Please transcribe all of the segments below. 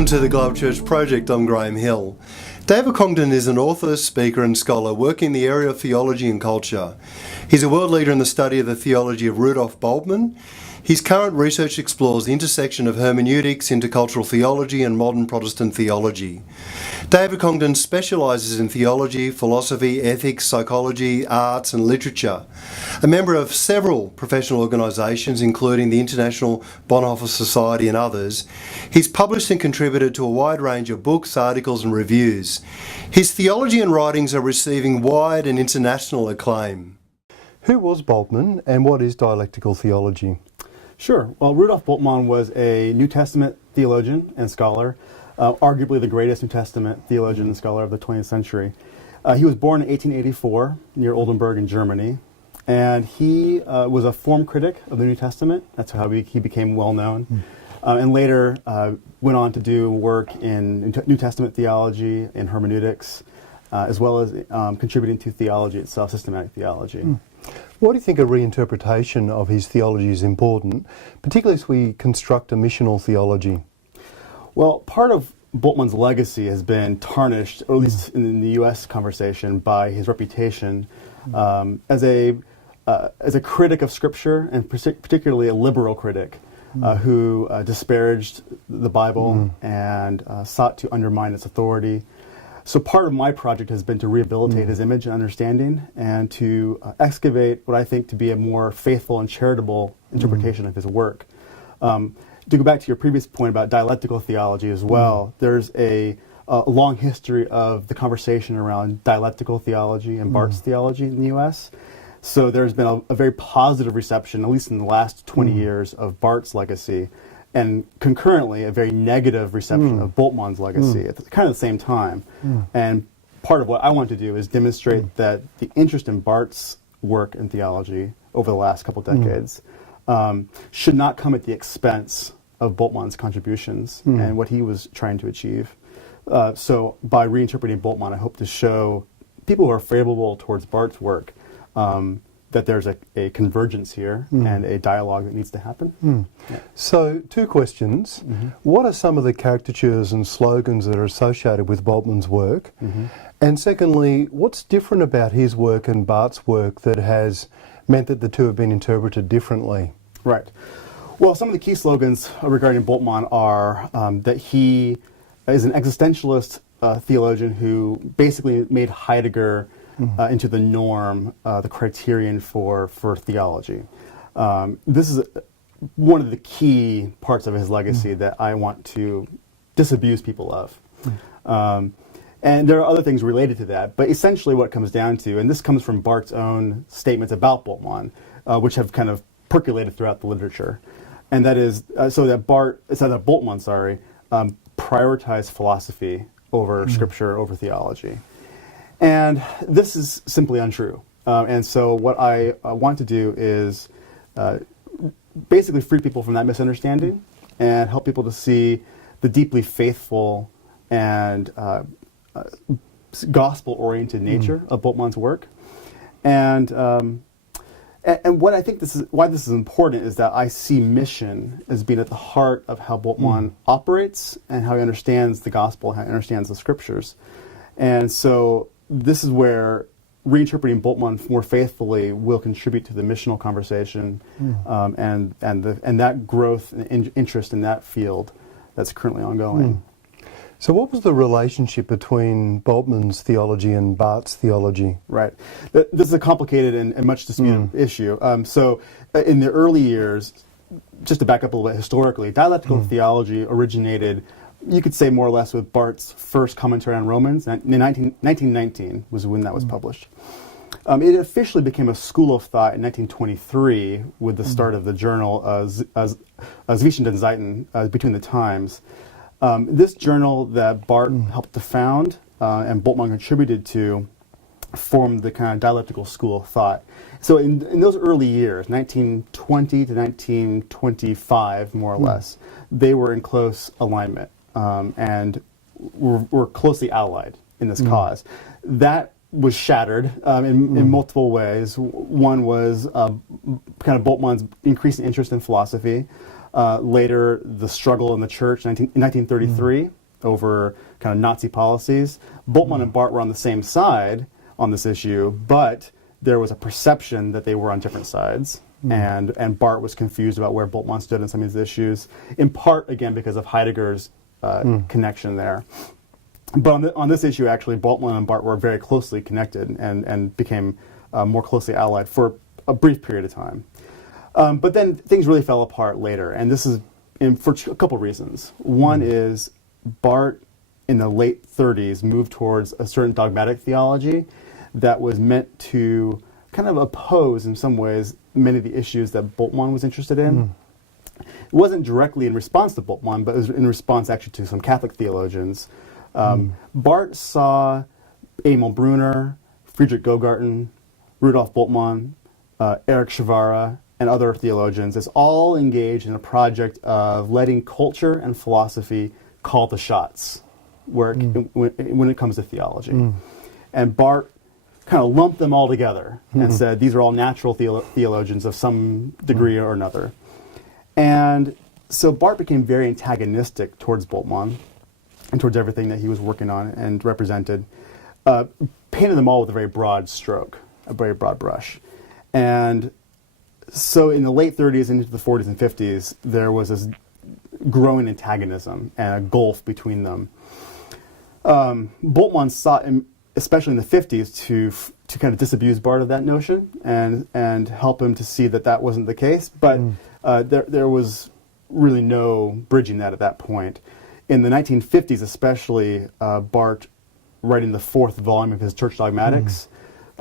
Welcome to the Global Church Project. I'm Graham Hill. David Congdon is an author, speaker and scholar working in the area of theology and culture. He's a world leader in the study of the theology of Rudolf Bultmann. His current research explores the intersection of hermeneutics, intercultural theology and modern Protestant theology. David Congdon specialises in theology, philosophy, ethics, psychology, arts and literature. A member of several professional organisations, including the International Bonhoeffer Society and others, he's published and contributed to a wide range of books, articles and reviews. His theology and writings are receiving wide and international acclaim. Who was Bultmann and what is dialectical theology? Sure. Well, Rudolf Bultmann was a New Testament theologian and scholar, arguably the greatest New Testament theologian and scholar of the 20th century. He was born in 1884 near Oldenburg in Germany, and he was a form critic of the New Testament. That's how he became well known. And later went on to do work in New Testament theology and hermeneutics, as well as contributing to theology itself, systematic theology. Why do you think a reinterpretation of his theology is important, particularly as we construct a missional theology? Well, part of Bultmann's legacy has been tarnished, or at least in the U.S. conversation, by his reputation as a critic of Scripture, and particularly a liberal critic who disparaged the Bible and sought to undermine its authority. So part of my project has been to rehabilitate his image and understanding and to excavate what I think to be a more faithful and charitable interpretation of his work. To go back to your previous point about dialectical theology as well, there's a long history of the conversation around dialectical theology and Barth's theology in the U.S. So there's been a very positive reception, at least in the last 20 years, of Barth's legacy, and concurrently a very negative reception of Bultmann's legacy at kind of the same time. And part of what I want to do is demonstrate that the interest in Barth's work in theology over the last couple decades should not come at the expense of Bultmann's contributions and what he was trying to achieve. So by reinterpreting Bultmann, I hope to show people who are favorable towards Barth's work that there's a convergence here and a dialogue that needs to happen. Yeah. So, two questions. What are some of the caricatures and slogans that are associated with Bultmann's work? And secondly, what's different about his work and Barth's work that has meant that the two have been interpreted differently? Right. Well, some of the key slogans regarding Bultmann are that he is an existentialist theologian who basically made Heidegger into the norm, the criterion for theology. This is one of the key parts of his legacy that I want to disabuse people of. And there are other things related to that, but essentially what it comes down to, and this comes from Barth's own statements about Bultmann, which have kind of percolated throughout the literature, and that is that Bultmann, prioritized philosophy over Scripture, over theology. And this is simply untrue. And so what I want to do is basically free people from that misunderstanding and help people to see the deeply faithful and gospel-oriented nature of Bultmann's work. And what I think why this is important is that I see mission as being at the heart of how Bultmann operates and how he understands the gospel, how he understands the Scriptures. And so this is where reinterpreting Bultmann more faithfully will contribute to the missional conversation and that growth and interest in that field that's currently ongoing. So what was the relationship between Bultmann's theology and Barth's theology? Right. This is a complicated and much disputed issue. So in the early years, just to back up a little bit historically, dialectical theology originated, you could say more or less, with Barth's first commentary on Romans. In 1919 was when that was published. It officially became a school of thought in 1923 with the start of the journal Zwischenzeiten, Between the Times. This journal that Barth helped to found and Bultmann contributed to formed the kind of dialectical school of thought. So in those early years, 1920 to 1925, more or less, they were in close alignment and were closely allied in this cause. That was shattered in multiple ways. One was kind of Bultmann's increasing interest in philosophy, Later, the struggle in the church in 1933 over kind of Nazi policies. Bultmann and Barth were on the same side on this issue, but there was a perception that they were on different sides. And Barth was confused about where Bultmann stood on some of these issues, in part, again, because of Heidegger's connection there. But on this issue, actually, Bultmann and Barth were very closely connected and became more closely allied for a brief period of time. But then things really fell apart later, and this is for a couple reasons. One is Barth, in the late 30s, moved towards a certain dogmatic theology that was meant to kind of oppose, in some ways, many of the issues that Bultmann was interested in. It wasn't directly in response to Bultmann, but it was in response actually to some Catholic theologians. Barth saw Emil Brunner, Friedrich Gogarten, Rudolf Bultmann, Erich Schwara, and other theologians as all engaged in a project of letting culture and philosophy call the shots when it comes to theology. And Barth kind of lumped them all together and said these are all natural theologians of some degree or another. And so Barth became very antagonistic towards Bultmann and towards everything that he was working on and represented, painted them all with a very broad stroke, a very broad brush. And so in the late 30s and into the 40s and 50s, there was this growing antagonism and a gulf between them. Bultmann sought, especially in the 50s, to kind of disabuse Barth of that notion and help him to see that that wasn't the case. But there was really no bridging that at that point. In the 1950s especially, Barth, writing the 4th volume of his Church Dogmatics,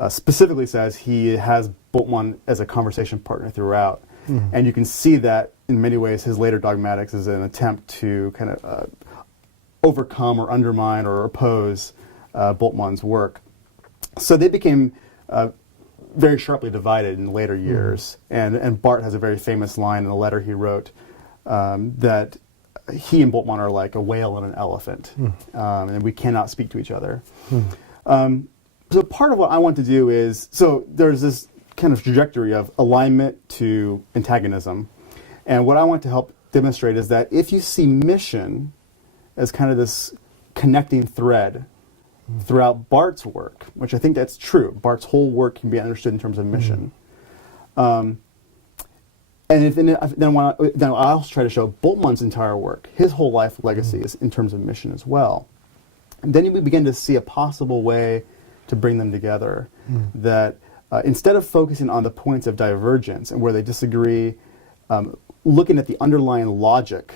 specifically says he has Bultmann as a conversation partner throughout. And you can see that in many ways his later dogmatics is an attempt to kind of overcome or undermine or oppose Bultmann's work. So they became very sharply divided in later years. And Barth has a very famous line in a letter he wrote that he and Bultmann are like a whale and an elephant, and we cannot speak to each other. So part of what I want to do is, so there's this kind of trajectory of alignment to antagonism. And what I want to help demonstrate is that if you see mission as kind of this connecting thread throughout Barth's work, which I think that's true, Barth's whole work can be understood in terms of mission. And then I also try to show Bultmann's entire work, his whole life legacy is in terms of mission as well. And then we begin to see a possible way to bring them together, that instead of focusing on the points of divergence and where they disagree, looking at the underlying logic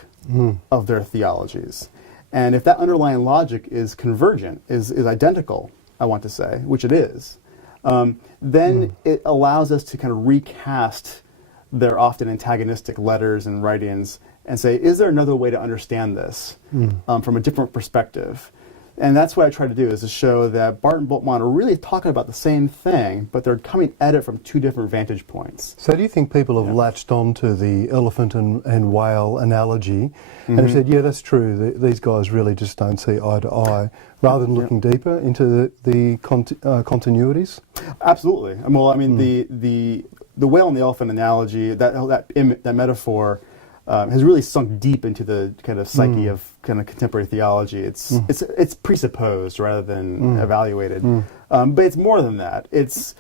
of their theologies. And if that underlying logic is convergent, is identical, I want to say, which it is, then it allows us to kind of recast their often antagonistic letters and writings and say, is there another way to understand this from a different perspective? And that's what I try to do, is to show that Barth and Bultmann are really talking about the same thing, but they're coming at it from two different vantage points. So do you think people have latched on to the elephant and whale analogy and have said, yeah, that's true, these guys really just don't see eye to eye, rather than looking deeper into the continuities? Absolutely. Well, I mean, the whale and the elephant analogy, that metaphor, has really sunk deep into the kind of psyche of kind of contemporary theology. It's presupposed rather than evaluated, but it's more than that. It's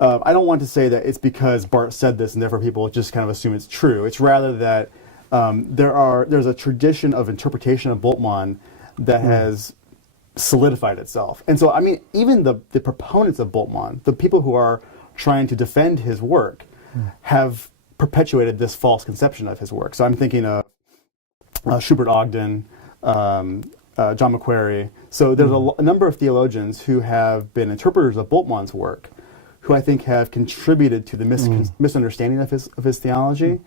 I don't want to say that it's because Barth said this and therefore people just kind of assume it's true. It's rather that there's a tradition of interpretation of Bultmann that has solidified itself. And so, I mean, even the proponents of Bultmann, the people who are trying to defend his work, have perpetuated this false conception of his work. So I'm thinking of Schubert Ogden, John Macquarrie. So there's a number of theologians who have been interpreters of Bultmann's work, who I think have contributed to the misunderstanding of his theology.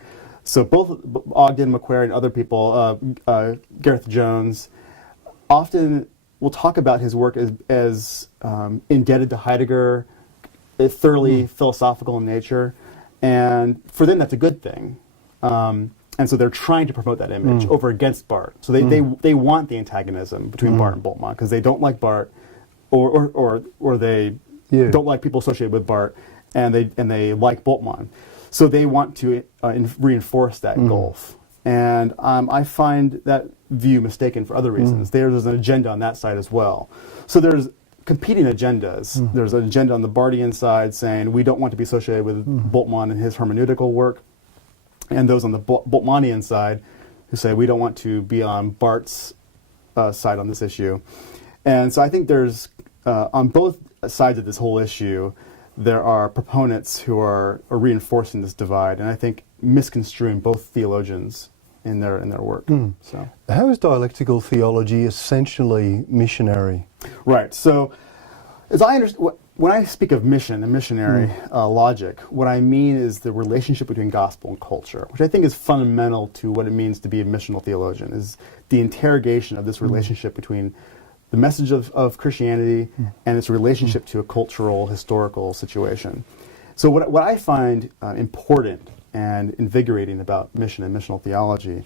So both Ogden, Macquarrie, and other people, Gareth Jones, often will talk about his work as indebted to Heidegger, thoroughly philosophical in nature. And for them, that's a good thing. And so they're trying to promote that image over against Barth. So they want the antagonism between Barth and Bultmann, because they don't like Barth, or they don't like people associated with Barth, and they like Bultmann. So they want to reinforce that gulf. And I find that view mistaken for other reasons. There's an agenda on that side as well. So there's competing agendas. There's an agenda on the Barthian side saying we don't want to be associated with Bultmann and his hermeneutical work, and those on the Bultmannian side who say we don't want to be on Barth's side on this issue. And so I think there's, on both sides of this whole issue, there are proponents who are reinforcing this divide, and I think misconstruing both theologians in their work. So, how is dialectical theology essentially missionary? Right. So, as I understand, when I speak of mission and missionary logic, what I mean is the relationship between gospel and culture, which I think is fundamental to what it means to be a missional theologian, is the interrogation of this relationship between the message of Christianity and its relationship to a cultural, historical situation. So what I find important and invigorating about mission and missional theology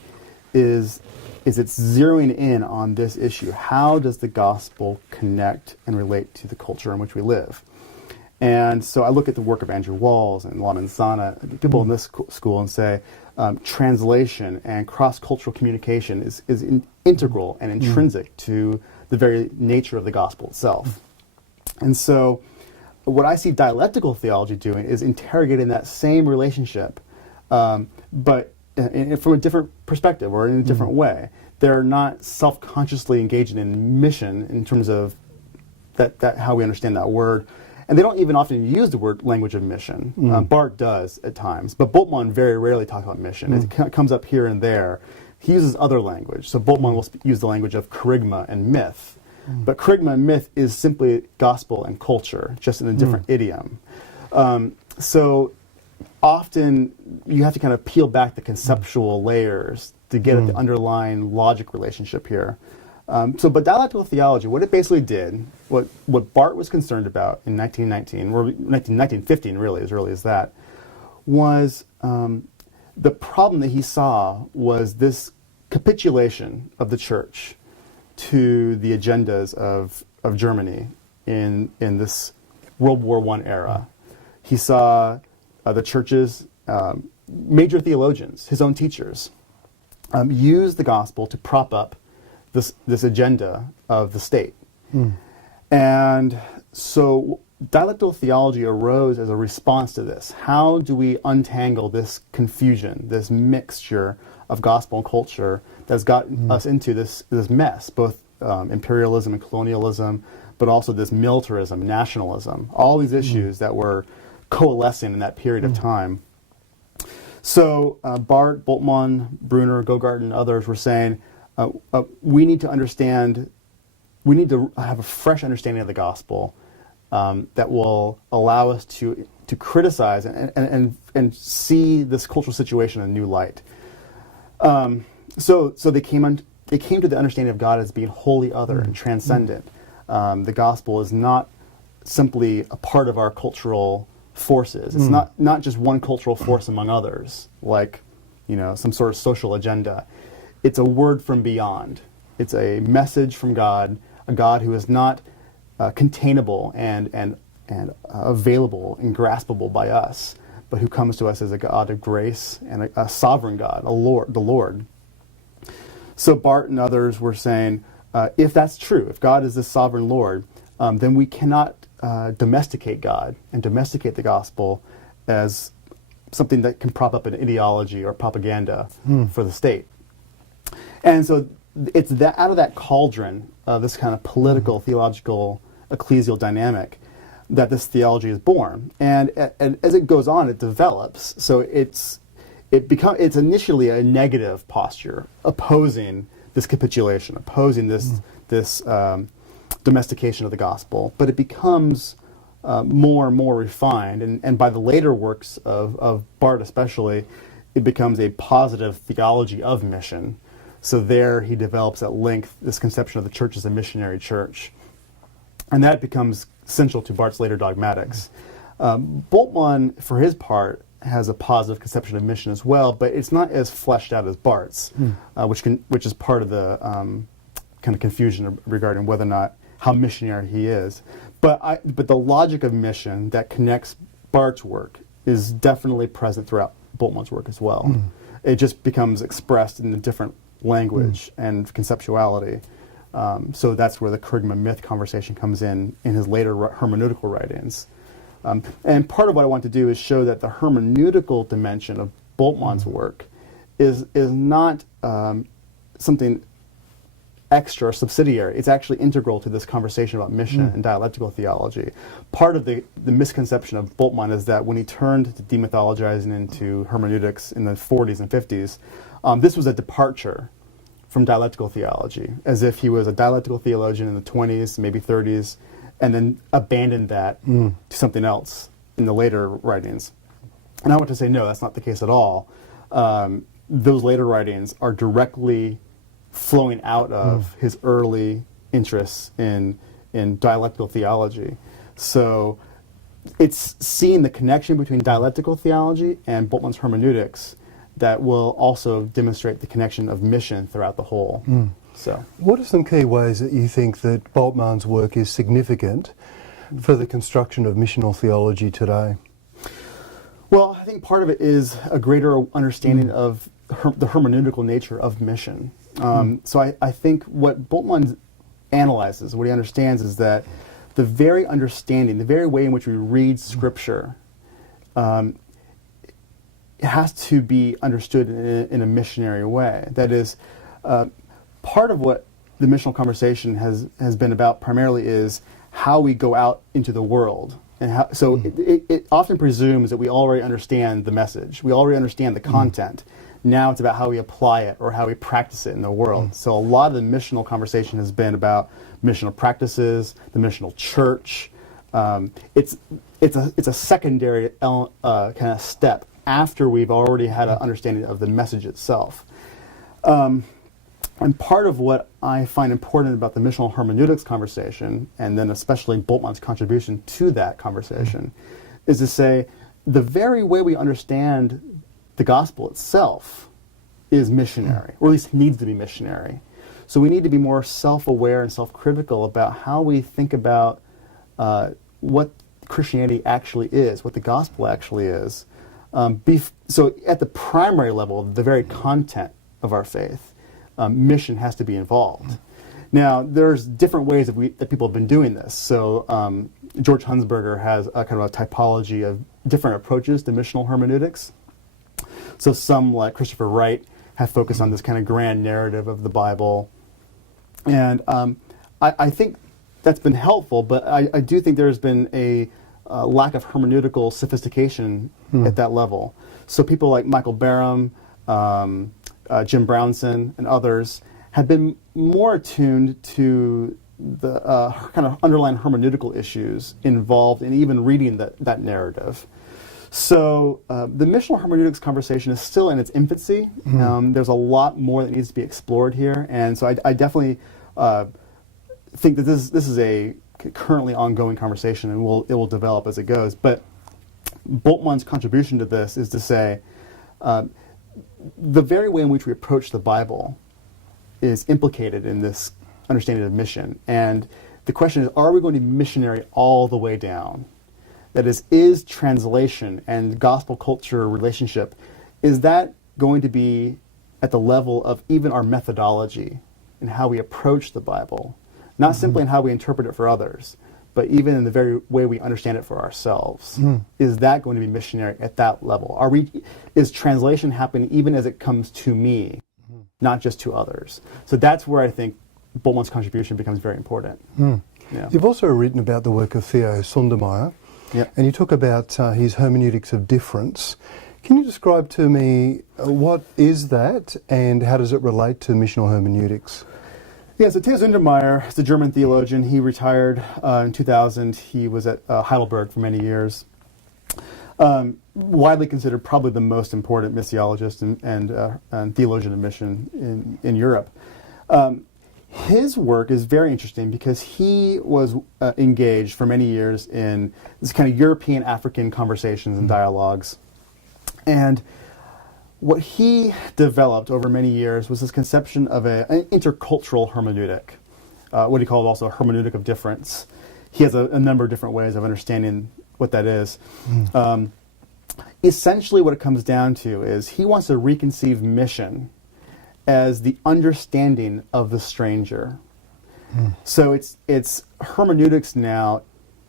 is it's zeroing in on this issue. How does the gospel connect and relate to the culture in which we live? And so I look at the work of Andrew Walls and La Manzana, people in this school, and say translation and cross-cultural communication is integral and intrinsic to the very nature of the gospel itself. And so what I see dialectical theology doing is interrogating that same relationship, but from a different perspective or in a different way. They're not self-consciously engaging in mission in terms of that how we understand that word. And they don't even often use the word language of mission. Barth does at times, but Bultmann very rarely talks about mission. It comes up here and there. He uses other language. So Bultmann will use the language of kerygma and myth. But kerygma and myth is simply gospel and culture, just in a different idiom. So often you have to kind of peel back the conceptual layers to get at the underlying logic relationship here. But dialectical theology, what it basically did, what Barth was concerned about in 1919, or 1915 really, as early as that, was the problem that he saw was this capitulation of the church to the agendas of Germany in this World War I era. He saw the church's major theologians, his own teachers, use the gospel to prop up this agenda of the state. And so dialectical theology arose as a response to this. How do we untangle this confusion, this mixture of gospel and culture that's gotten us into this mess, both imperialism and colonialism, but also this militarism, nationalism, all these issues that were coalescing in that period of time. So Barth, Bultmann, Brunner, Gogart, and others were saying, we need to understand, we need to have a fresh understanding of the gospel that will allow us to criticize and see this cultural situation in a new light. So they came to the understanding of God as being wholly other and transcendent. The gospel is not simply a part of our cultural forces. It's not just one cultural force among others, like some sort of social agenda. It's a word from beyond. It's a message from God, a God who is not containable and available and graspable by us, but who comes to us as a God of grace and a sovereign God, the Lord. So Barth and others were saying, if that's true, if God is this sovereign Lord, then we cannot domesticate God and domesticate the gospel as something that can prop up an ideology or propaganda for the state. And so it's that out of that cauldron, this kind of political, theological, ecclesial dynamic, that this theology is born. And as it goes on, it develops. So it's initially a negative posture, opposing this capitulation, opposing this domestication of the gospel. But it becomes more and more refined. And by the later works of Barth especially, it becomes a positive theology of mission. So there he develops at length this conception of the church as a missionary church. And that becomes central to Barth's later dogmatics. Bultmann, for his part, has a positive conception of mission as well, but it's not as fleshed out as Barth's, which is part of the kind of confusion regarding whether or not how missionary he is. But the logic of mission that connects Barth's work is definitely present throughout Bultmann's work as well. It just becomes expressed in a different language and conceptuality. So that's where the curriculum of myth conversation comes in his later hermeneutical writings. And part of what I want to do is show that the hermeneutical dimension of Bultmann's work is not something extra or subsidiary. It's actually integral to this conversation about mission and dialectical theology. Part of the misconception of Bultmann is that when he turned to demythologizing into hermeneutics in the 40s and 50s, this was a departure from dialectical theology, as if he was a dialectical theologian in the 20s, maybe 30s, and then abandoned that to something else in the later writings. And I want to say, no, that's not the case at all. Those later writings are directly flowing out of his early interests in dialectical theology. So it's seeing the connection between dialectical theology and Bultmann's hermeneutics that will also demonstrate the connection of mission throughout the whole. So, what are some key ways that you think that Bultmann's work is significant for the construction of missional theology today? Well, I think part of it is a greater understanding of the hermeneutical nature of mission. So I think what Bultmann analyzes, what he understands, is that the very understanding, the very way in which we read Scripture, it has to be understood in a missionary way. That is, part of what the missional conversation has been about primarily is how we go out into the world. And how, so it often presumes that we already understand the message. We already understand the content. Now it's about how we apply it or how we practice it in the world. So a lot of the missional conversation has been about missional practices, the missional church. It's a secondary kind of step after we've already had an understanding of the message itself. And part of what I find important about the missional hermeneutics conversation, and then especially Bultmann's contribution to that conversation, is to say the very way we understand the gospel itself is missionary, or at least needs to be missionary. So we need to be more self-aware and self-critical about how we think about what Christianity actually is, what the gospel actually is. So at the primary level, the very content of our faith, mission has to be involved. Now, there's different ways that people have been doing this. So George Hunsberger has a kind of a typology of different approaches to missional hermeneutics. So some, like Christopher Wright, have focused on this kind of grand narrative of the Bible. And I think that's been helpful, but I do think there's been a lack of hermeneutical sophistication at that level. So people like Michael Barham, Jim Brownson, and others have been more attuned to the kind of underlying hermeneutical issues involved in even reading that narrative. So the missional hermeneutics conversation is still in its infancy. There's a lot more that needs to be explored here, and so I definitely think that this is a currently ongoing conversation, and it will develop as it goes. But Bultmann's contribution to this is to say the very way in which we approach the Bible is implicated in this understanding of mission. And the question is, are we going to be missionary all the way down? That is translation and gospel culture relationship, is that going to be at the level of even our methodology in how we approach the Bible? Not simply in how we interpret it for others, but even in the very way we understand it for ourselves. Is that going to be missionary at that level? Is translation happening even as it comes to me, not just to others? So that's where I think Bultmann's contribution becomes very important. Yeah. You've also written about the work of Theo Sondermeier, and you talk about his hermeneutics of difference. Can you describe to me what is that and how does it relate to missional hermeneutics? Yeah, so Theo Sondermeier is a German theologian. He retired in 2000. He was at Heidelberg for many years. Widely considered probably the most important missiologist and theologian of mission in Europe. His work is very interesting because he was engaged for many years in this kind of European-African conversations and dialogues. And what he developed over many years was this conception of an intercultural hermeneutic, what he called also a hermeneutic of difference. He has a number of different ways of understanding what that is. essentially what it comes down to is he wants to reconceive mission as the understanding of the stranger. So it's hermeneutics now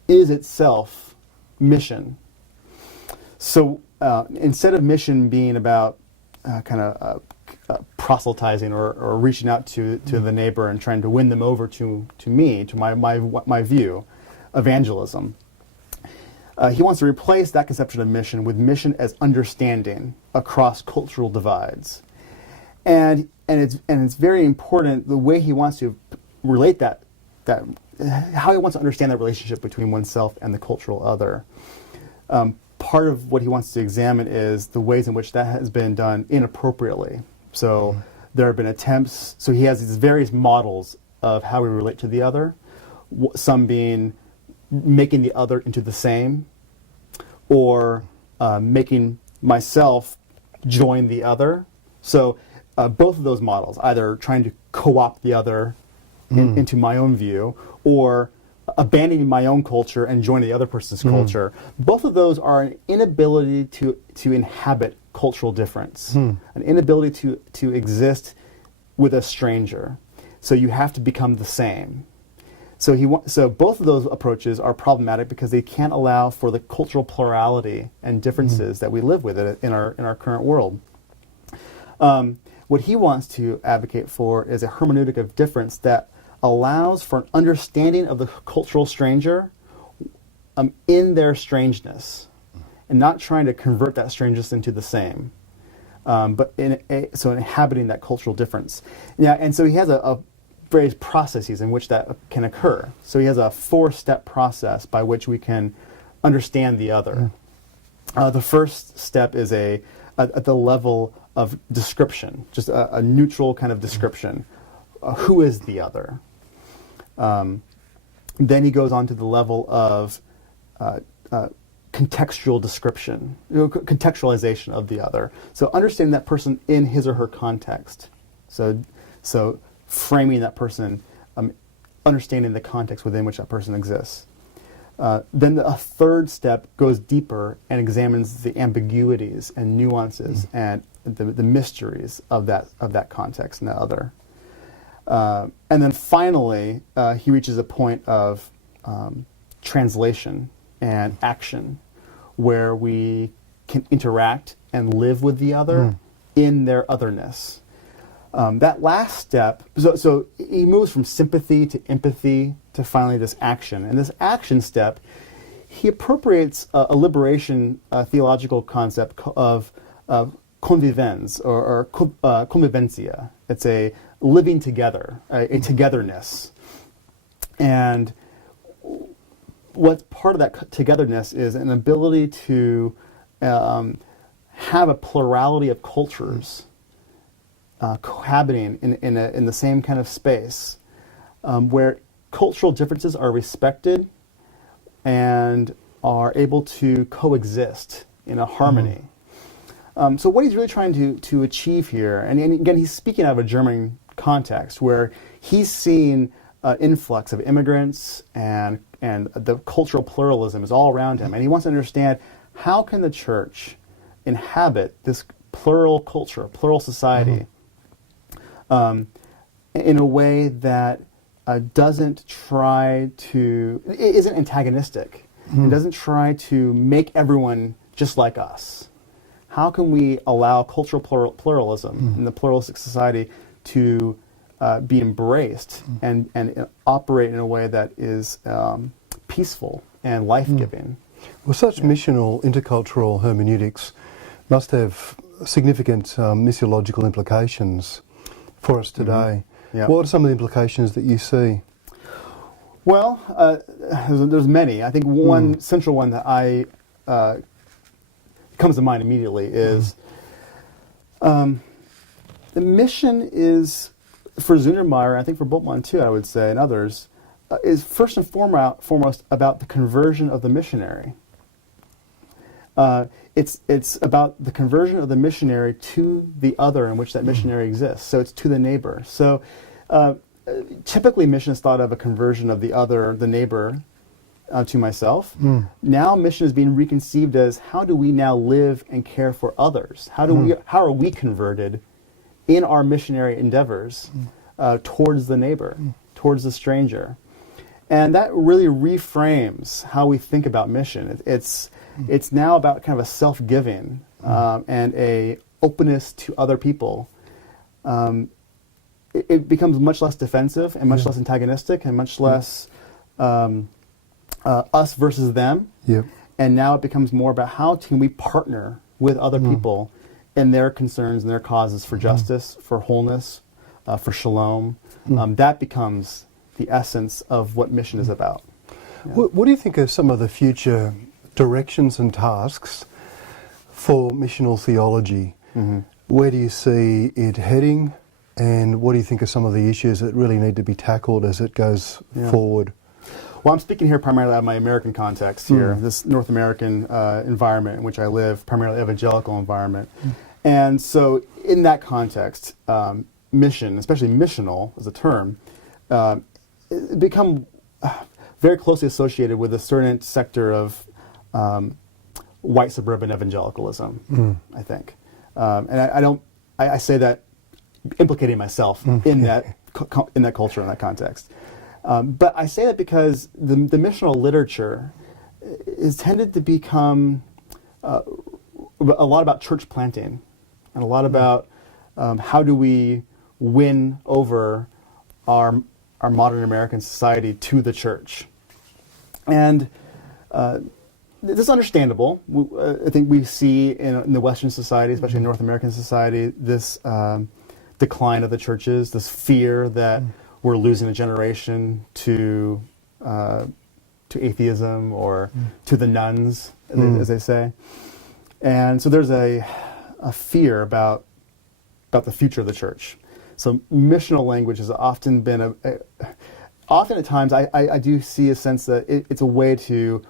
is itself mission. So instead of mission being about proselytizing or reaching out to the neighbor and trying to win them over to me, to my view, evangelism, he wants to replace that conception of mission with mission as understanding across cultural divides. And it's very important the way he wants to relate that how he wants to understand that relationship between oneself and the cultural other. Part of what he wants to examine is the ways in which that has been done inappropriately. So there have been attempts, so he has these various models of how we relate to the other, some being making the other into the same, or making myself join the other. So both of those models, either trying to co-opt the other into my own view, or abandoning my own culture and joining the other person's culture, both of those are an inability to inhabit cultural difference, an inability to exist with a stranger. So you have to become the same. So both of those approaches are problematic because they can't allow for the cultural plurality and differences that we live with in our current world. What he wants to advocate for is a hermeneutic of difference that allows for an understanding of the cultural stranger in their strangeness, and not trying to convert that strangeness into the same, but so inhabiting that cultural difference. Yeah, and so he has a various processes in which that can occur. So he has a 4-step process by which we can understand the other. The first step is at the level of description, just a neutral kind of description. Who is the other? Then he goes on to the level of contextual description, contextualization of the other. So understanding that person in his or her context. So framing that person, understanding the context within which that person exists. Then a third step goes deeper and examines the ambiguities and nuances and the mysteries of that context and the other. And then finally, he reaches a point of translation and action, where we can interact and live with the other in their otherness. That last step, so he moves from sympathy to empathy to finally this action. And this action step, he appropriates a liberation theological concept of convivens or convivencia. It's a living together, a togetherness. And what's part of that togetherness is an ability to have a plurality of cultures cohabiting in the same kind of space, where cultural differences are respected and are able to coexist in a harmony. So what he's really trying to achieve here, and again, he's speaking out of a German context where he's seen influx of immigrants and the cultural pluralism is all around him, and he wants to understand how can the church inhabit this plural culture, plural society, in a way that isn't antagonistic, and doesn't try to make everyone just like us. How can we allow cultural pluralism in the pluralistic society to be embraced and operate in a way that is peaceful and life-giving? Well, such missional intercultural hermeneutics must have significant missiological implications for us today. Yeah. What are some of the implications that you see? Well, there's many. I think one central one that comes to mind immediately is the mission is, for Zundermeyer, I think for Bultmann too, I would say, and others, is first and foremost about the conversion of the missionary. It's about the conversion of the missionary to the other in which that missionary exists. So it's to the neighbor. So typically mission is thought of a conversion of the other, the neighbor, to myself. Now mission is being reconceived as how do we now live and care for others? How are we converted in our missionary endeavors towards the neighbor, towards the stranger? And that really reframes how we think about mission. It's now about kind of a self-giving and a openness to other people. It becomes much less defensive and much less antagonistic and much less us versus them. Yep. And now it becomes more about how can we partner with other people in their concerns and their causes for justice, for wholeness, for shalom. That becomes the essence of what mission is about. Yeah. What do you think are some of the future directions and tasks for missional theology? Where do you see it heading, and what do you think are some of the issues that really need to be tackled as it goes forward? Well, I'm speaking here primarily out of my American context here, this North American environment in which I live, primarily evangelical environment. And so in that context, mission, especially missional as a term, become very closely associated with a certain sector of white suburban evangelicalism, I think. And I say that implicating myself in that culture, in that context. But I say that because the missional literature is tended to become a lot about church planting and a lot about how do we win over our modern American society to the church. And this is understandable. I think we see in the Western society, especially in North American society, this decline of the churches, this fear that we're losing a generation to atheism or to the nuns, as they say. And so there's a fear about the future of the church. So missional language has often been often at times I do see a sense that it's a way to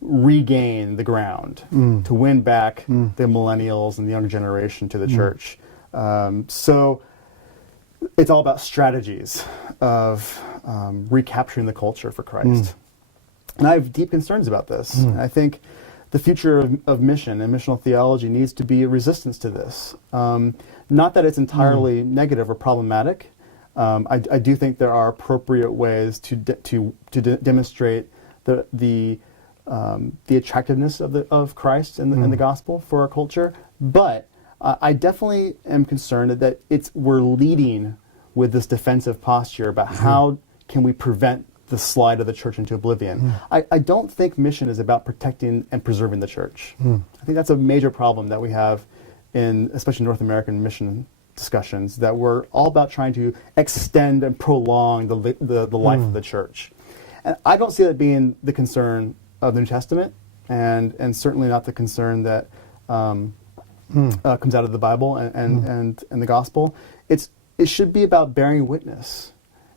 regain the ground, to win back the millennials and the younger generation to the church. So it's all about strategies of recapturing the culture for Christ. And I have deep concerns about this. And I think the future of mission and missional theology needs to be a resistance to this. Not that it's entirely negative or problematic. I do think there are appropriate ways to demonstrate the attractiveness of Christ and the gospel for our culture. But I definitely am concerned that we're leading with this defensive posture about how can we prevent the slide of the church into oblivion. I don't think mission is about protecting and preserving the church. I think that's a major problem that we have in especially North American mission discussions, that we're all about trying to extend and prolong the life of the church. And I don't see that being the concern of the New Testament, and certainly not the concern that comes out of the Bible and the gospel. It should be about bearing witness,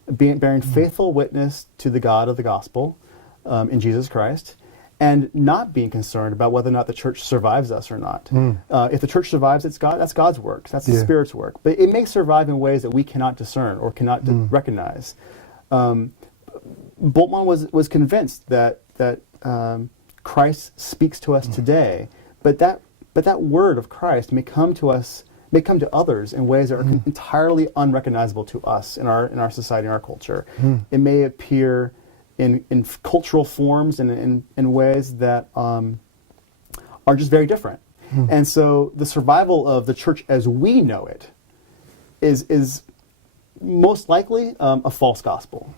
bearing faithful witness to the God of the gospel in Jesus Christ, and not being concerned about whether or not the church survives us or not. If the church survives, that's God's work. That's the Spirit's work. But it may survive in ways that we cannot discern or cannot recognize. Bultmann was convinced that Christ speaks to us today, but that word of Christ may come to others in ways that are entirely unrecognizable to us in our society, in our culture. It may appear in cultural forms and in ways that are just very different. And so the survival of the church as we know it is most likely a false gospel.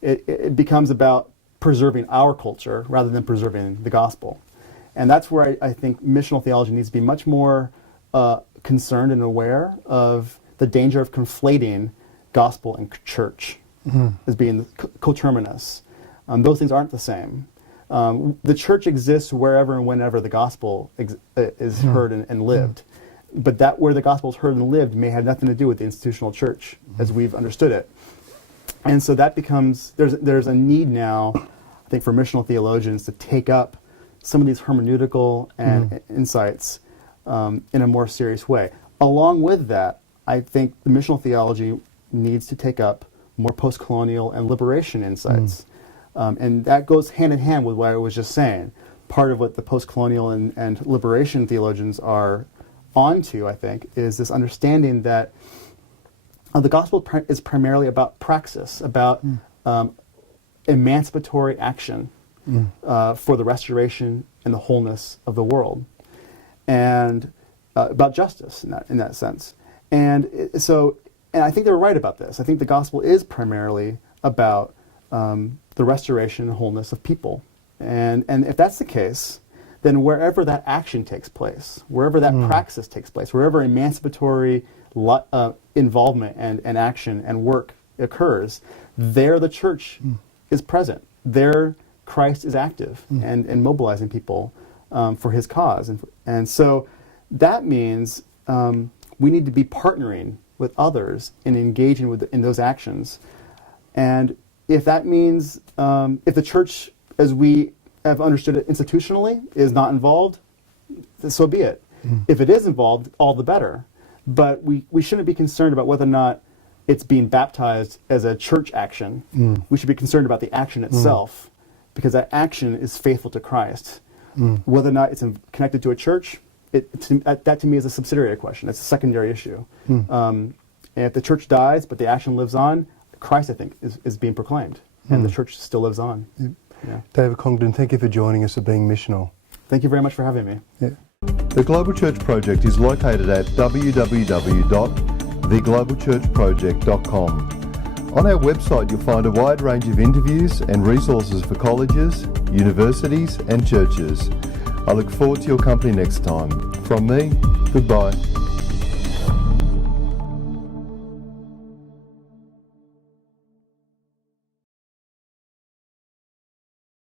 It becomes about preserving our culture rather than preserving the gospel. And that's where I think missional theology needs to be much more concerned and aware of the danger of conflating gospel and church as being coterminous. Those things aren't the same. The church exists wherever and whenever the gospel is heard and lived. But that where the gospel is heard and lived may have nothing to do with the institutional church as we've understood it. And so that becomes, there's a need now, I think, for missional theologians to take up some of these hermeneutical and insights in a more serious way. Along with that, I think the missional theology needs to take up more post-colonial and liberation insights. And that goes hand in hand with what I was just saying. Part of what the post-colonial and liberation theologians are onto, I think, is this understanding that the gospel is primarily about praxis, about emancipatory action for the restoration and the wholeness of the world, and about justice in that sense. And I think they were right about this. I think the gospel is primarily about the restoration and wholeness of people. And if that's the case, then wherever that action takes place, wherever that praxis takes place, wherever emancipatory involvement and action and work occurs, there the church is present. There Christ is active and mobilizing people for his cause. And so that means we need to be partnering with others and engaging in those actions. And if that means, if the church, as we have understood it institutionally, is not involved, so be it. If it is involved, all the better. But we shouldn't be concerned about whether or not it's being baptized as a church action. We should be concerned about the action itself, because that action is faithful to Christ. Whether or not it's connected to a church, that to me is a subsidiary question. It's a secondary issue. And if the church dies, but the action lives on, Christ, I think, is being proclaimed, and the church still lives on. Yeah. David Congdon, thank you for joining us at Being Missional. Thank you very much for having me. Yeah. The Global Church Project is located at www.theglobalchurchproject.com. On our website you'll find a wide range of interviews and resources for colleges, universities and churches. I look forward to your company next time. From me, goodbye.